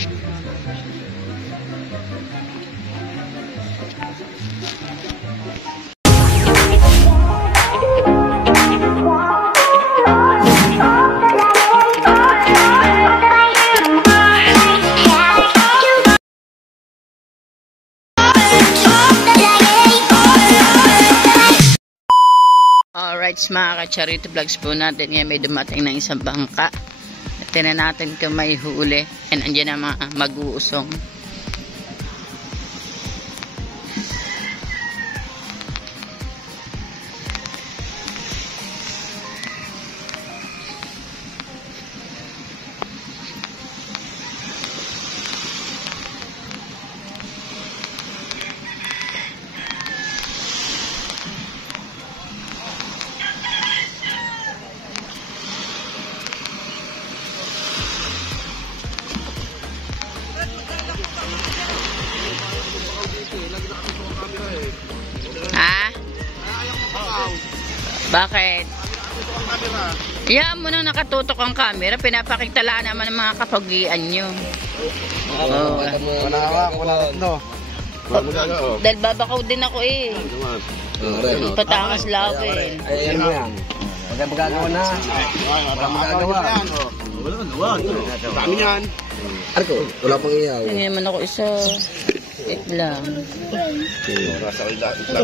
Alright, mga ka-Charito Vlogs po natin. Ngayon may dumating ng isang bangka. Tingnan natin kung may huli. And andyan ang mga mag-uusong. Ha? Bakit? Iyaan mo nang nakatutok ang camera. Pinapakitalaan naman ng mga kapagian nyo. Dahil babakaw din ako eh. Patangas lawin. Ayan mo yan. Wala magagawa na. Wala magagawa. Dami yan. Arko, wala pang iyaw. Tingin naman ako isa. It lang.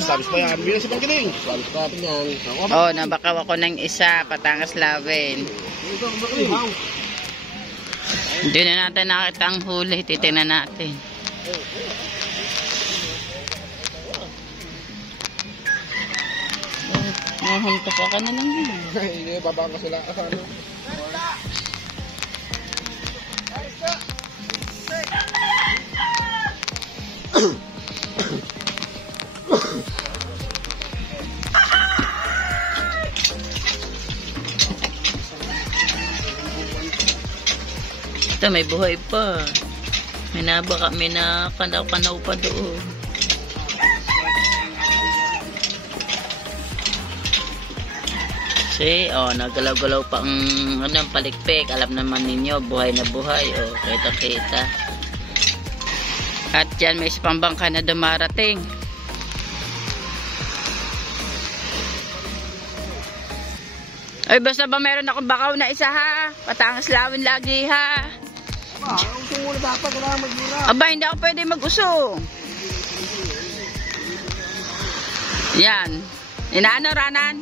Sabis pa yan. Bilang sa pangkiling. Sabis pa yan. Oh, nabakaw ako ng isa. Patangas lawin. Hindi na natin nakita ang huli. Titignan natin. Mahuntok ka na lang yun. Hindi, babaka sila. Ito, may buhay pa. May nakanaw pa doon. See, oh, nagalaw-galaw pa ang palikpik. Alam naman ninyo, buhay na buhay. Oh, kita-kita. At yan, may isang bangka na dumarating. Ay, basta ba meron akong bakaw na isa ha? Patangas lawin lagi ha? Usong muna dapat, wala mag-hirap. Aba, hindi ako pwede mag-usong. Yan. Inaano, Ranan?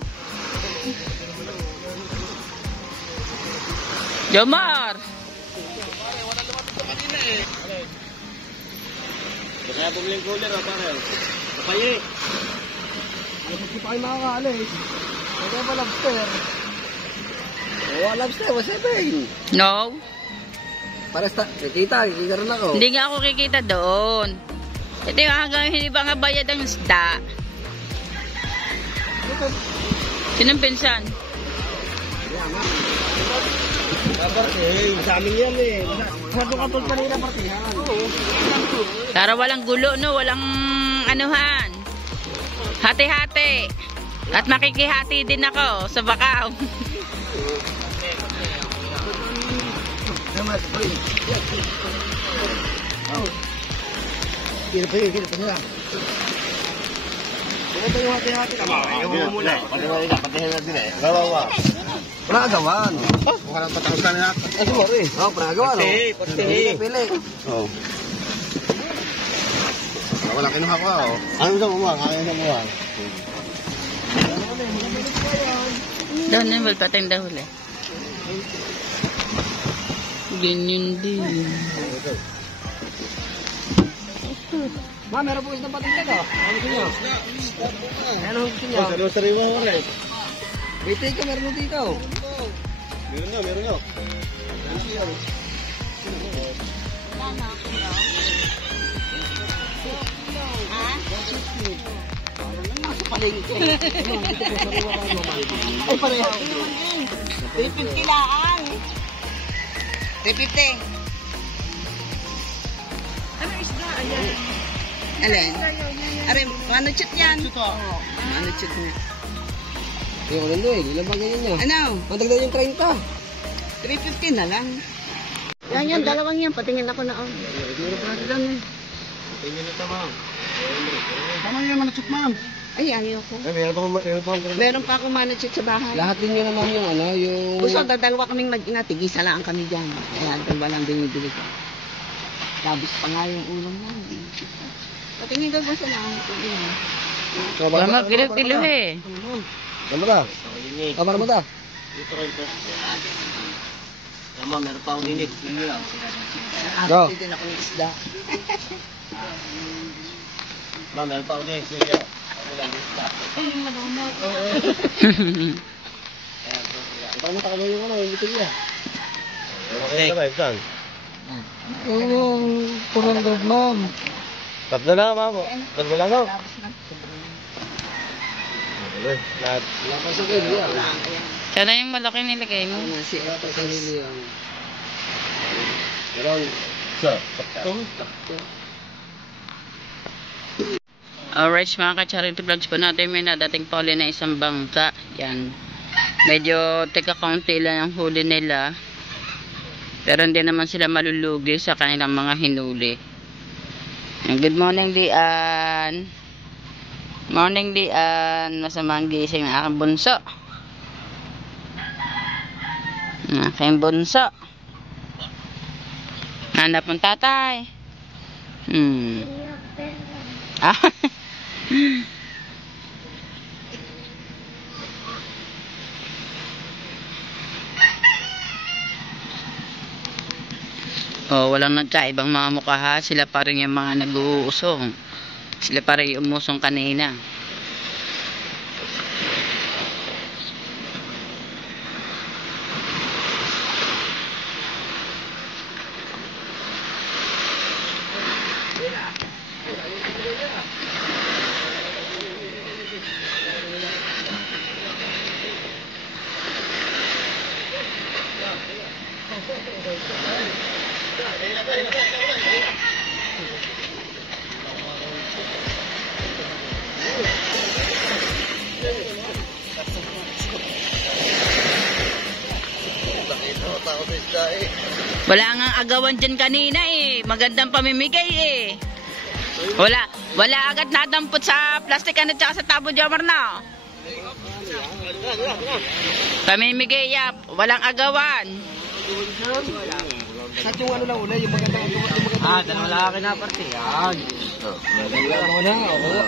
Jomar! Wala lumapit sa kanina eh. Kaya bumiling cooler ha, pare. Kapaye. Hindi pa kayo makakaalis. Kaya pa lobster. Oh, lobster, what's happening? No? Para sa kikita rin ako. Hindi nga ako kikita doon. Ito yung hanggang hindi pa nga bayad ang isda. Sinong pinsan? Sa amin yan eh. Sabi ka pag kanina partihan. Para walang gulo, no? Walang anuhan. Hati-hati. At makikihati din ako sa bakaw. Kira pa nila. Ito yung hati-hati naman. Yung muna. Patihan natin eh. Gawawa. Pranagawan. Mukha lang patangos ka nila. Siguro eh. Pranagawan. Pili. Oo. Walang kinuha ko. Ano sa umuwang? Doon na, wala patang dahul eh. Ganyan din. Ma, meron po isang pating ka. Ano gusto nyo? Ano gusto nyo? Sa sariwa ko rin. Bitay ka, meron dito. Meron nyo. Nasa palengke. Ay, pareho. 350 laan. 350. Ano isda? Ayan. Alin? Aray, ano chut yan? Ano chut na? Yung ano eh, ilang ba ganyan nyo? Ano? Matagdan yung 30. 350 na lang. Yan, dalawang yan. Patingin ako na. Tama niyo naman nagsuk, ma'am. Ay, ayoko. Meron Meron pa akong managsit sa bahay. Lahat din yun naman yung ano, yung... Gusto, dalawa kaming mag-ina. Tigisa lang kami dyan. Ayan, dalawa lang binibili ko. Labis pa nga yung ulam na. Patingin ka gusto na. Tama, kilo-kilo eh. Ano ba? Kamar mo ta? Tama, meron pa akong init. Go. Nakakapit din ako ng isda. Ma, meron pa akong init. Sige. Paano takalo yung ano, yung bitig niya? Okay. Saan? Oo, purang gold, ma'am. Tatlo na, ma'am. Tatlo lang ako. Labis na. Lahat. Wala pa sa kilo yan. Sana yung malaki nilagay mo. Ano, si Eto sa kilo yan. Meron. Sa? Alright, mga ka-charity vlogs po natin, may nadating pa uli na isang bangka. Yan. Medyo teka-kaunti lang ang huli nila. Pero hindi naman sila malulugi sa kanilang mga hinuli. Good morning, Lian. Morning, Lian. Masamang gising ng aking bunso. Aking bunso. Hanap ng tatay. Ah. Oh, walang nagkaibang mga mukha ha. Sila pa rin yung mga nag-uusong. Sila pa rin yung umusong kanina. Wala nga agawan dyan kanina eh. Magandang pamimigay eh. Wala agad nadampot sa plastic at saka sa tabo jammer na. Pamimigay ya. Walang agawan. At yung ano lang una, yung magandang Dalawa lang akin na parte. Yan. Ako na, ako na.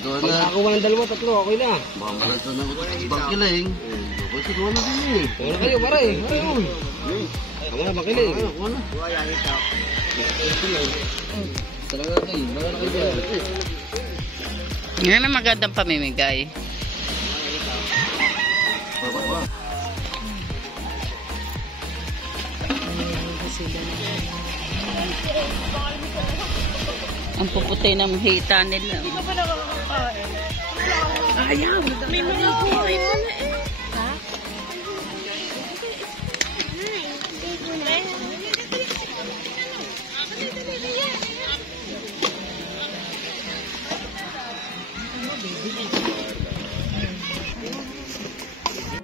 Pag ako walang dalawa, tatlo, okay na. Mamalito na bangkiling. Ako siguro na din eh. Wala kayo, maray. Ayun. Ako na, makinig. Ako na. Talaga kayo. Wala na kayo. Yan ang magandang pamimigay. Ang puputi ng hita nila. Ayaw. May mga buhay mo na eh. Ha?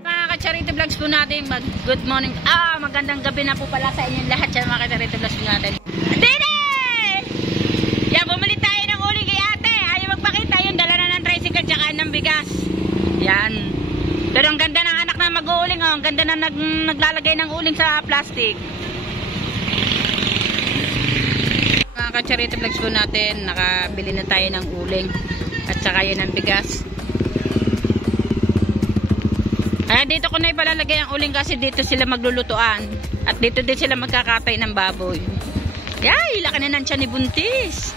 Mga ka-charity vlogs po natin, good morning. Magandang gabi na po pala sa inyong lahat yan, mga ka-charity vlogs po natin. Tine! Yan, bumili tayo ng uling kay ate. Ayaw magpakita yung dala na ng tricycle tsaka ng bigas. Yan. Pero ang ganda ng anak na mag-uuling, oh. Ang ganda na naglalagay ng uling sa plastic. Mga ka-charity vlogs po natin, nakabili na tayo ng uling at saka yun ng bigas. Dito ko na ipalalagay ang uling kasi dito sila maglulutuan. At dito din sila magkakatay ng baboy. Yay! Laki na siya ni Buntis.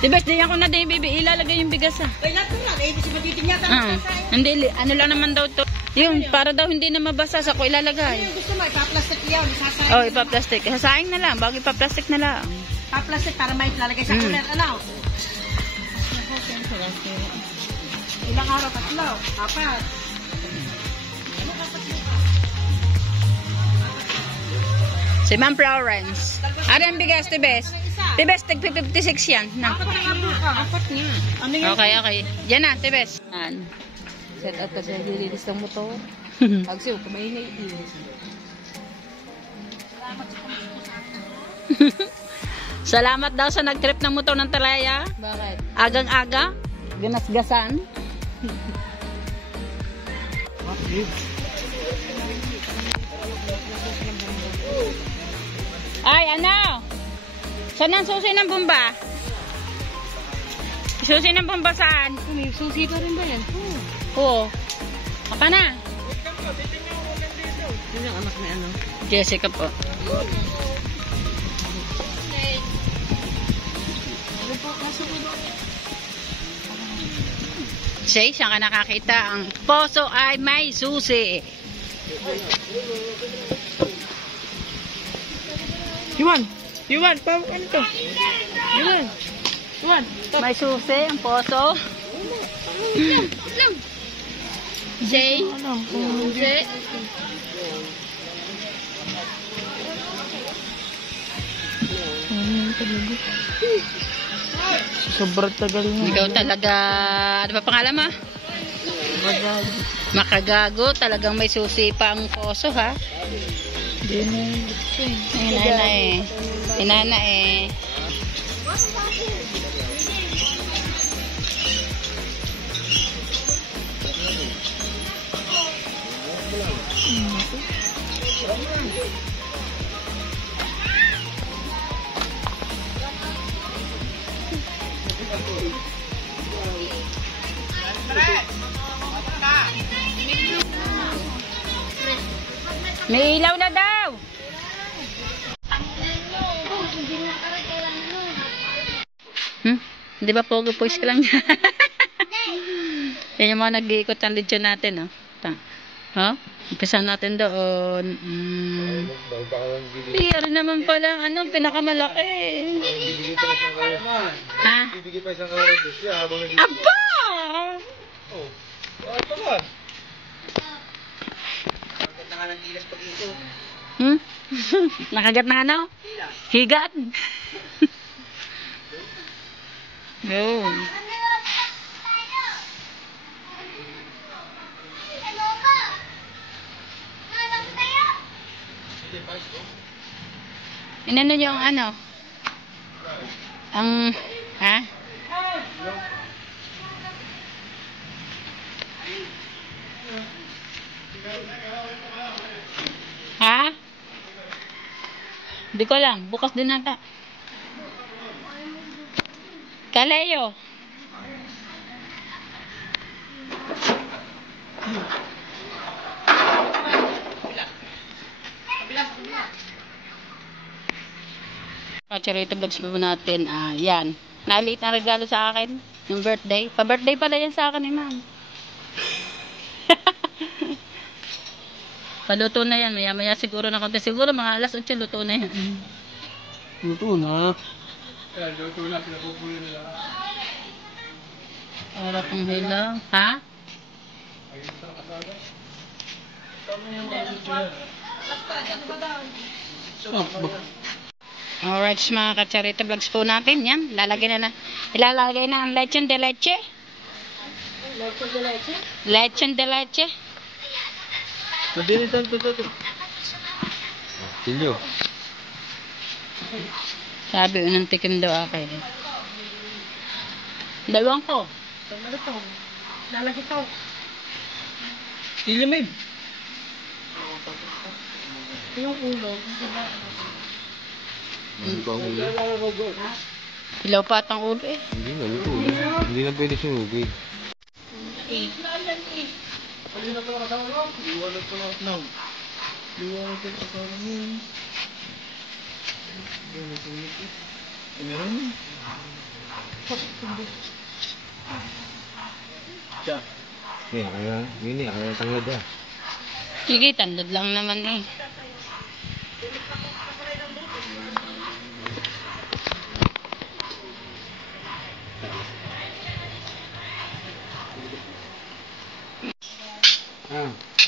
Dibes, di ako na din bibi ilalagay yung bigas Ay, lahat na. Eh, kasi matitin niya tayo. Hindi, ano lang naman daw to. Yung, para daw hindi na mabasa sa ko ilalagay. Yung gusto mo, ipaplastic yan. Sasayang. Oh, ipaplastic. Sasaing na lang, bago ipaplastic na lang. Paplastic para may lalagay sa cooler. Ano? Ilang araw? Tatlo. Apat. Si Ma'am Florence. Ano yung bigas, Tibes? Isa. Tibes, tag 56 yan. Na. Apat niya. Ano yun? Okay, okay. Yan na, Tibes. Yan. Set out kasi nililis ng motor. Agsiw, kamay na iinis. Salamat daw sa nag-trip ng motor ng Talaya. Bakit? Agang-aga. Ganasgasan. Ay, ano? Saan ang susi ng bomba? Susi ng bomba saan? May susi pa rin ba yan? Oo. Apa na? Yun yung anak ni ano? Jessica po. Say, saan ka nakakita? Ang poso ay may susi. Yuan! Yuan! Ano to? Yuan! Yuan! May susi ang poso. Say, susi. Sobrang tagal na. Ikaw talaga, ano ba pangalan mo? Makagago, talagang may susi pa ang poso ha. Inana eh. May ilaw na daw. Di ba pogo poise ka lang? Yan yung mga nag-iikot ang lechon natin, oh. Ha? Umpisa natin doon. Mayroon naman pala, pinakamalaki. Ha? Bibigay pa isang karan doon siya habang nag- Aba! Oh. Bakit pa ba? Nakagat na ano? Higat. Oh. Inano yung ano? Ang, ha? Ha? Hindi ko alam. Bukas din nata. Kalayo. Charito vlogs po natin. Yan. Naliit na regalo sa akin. Yung birthday. Pa-birthday pala yan sa akin ni ma'am. Paluto na yan. Maya-maya siguro na konti. Siguro mga alas 8 luto na yan. Luto na. Yan, luto na. Pinapupulo nila. Para pang hilaw. Ha? Alright, mga kacharita vlogs po natin. Yan. Ilalagay na ang lechon de leche. Lechon de leche. Madinitan to. Tilyo. Sabi, unang tikim daw akin. Dalawang ko. Lalaki to. Tilyo, may. Yung ulo. Ilaw pa atang ulo eh. Hindi na, luto. Hindi na pwede sinugay. Liwanag pa na. Liwanag pa na. Meron? Siya. Ini, ang tangad ah. Sige, tandad lang naman eh.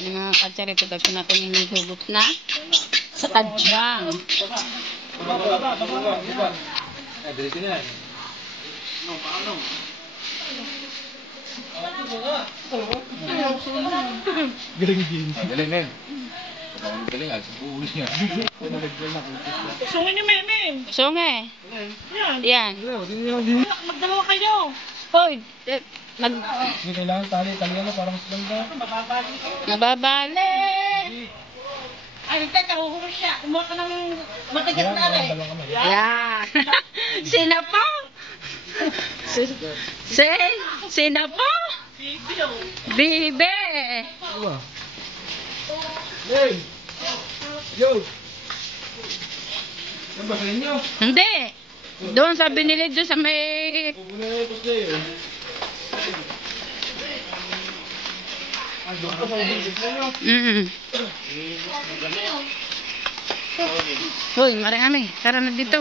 Yung mga kacharito vlogs natin hinihubot na sa tadyang. Diretso na yan. Galing din. Galing na yun. Galing ah, subuhuli niya. Sungin ni Meme. Sunge. Yan. Yan. Magdalawa kayo. Hoy, Hindi kailangan tali-tali na parang silang ba? nababali. Ay, teka, huhulog siya. Kumuha ka ng matigas na rin. Yan. Sino po? Sino po? Bibe. Hey! Yo! Yan ba sa inyo? Hindi. Doon sa binili doon sa may... Pupunan na yung pusla yun. Doon ka sa ubig nyo. Hoy, marami. Tara na dito.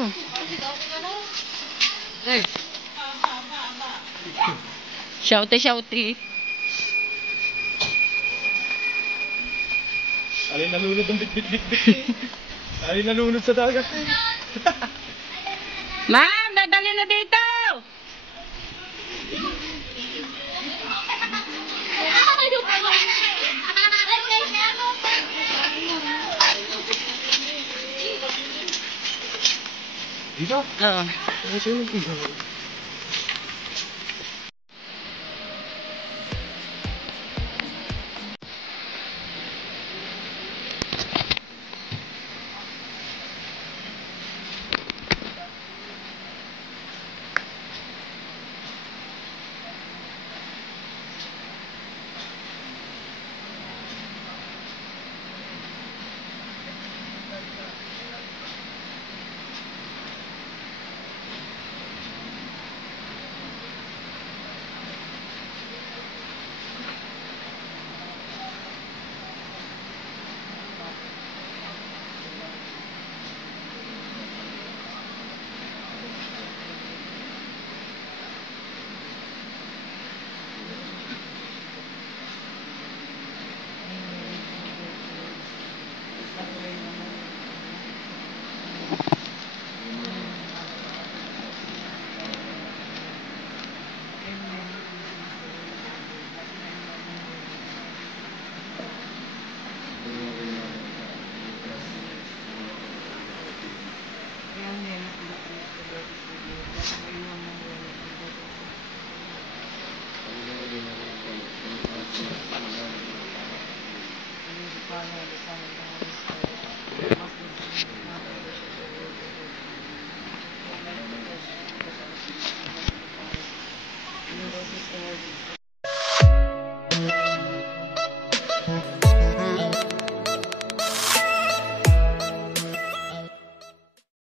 Hey! Shouty. Alin nalunod ang bit-bit-bit-bit. Alin nalunod sa dagat. Ma'am, dadali na dito. Dito? Oo. Ay, sino dito?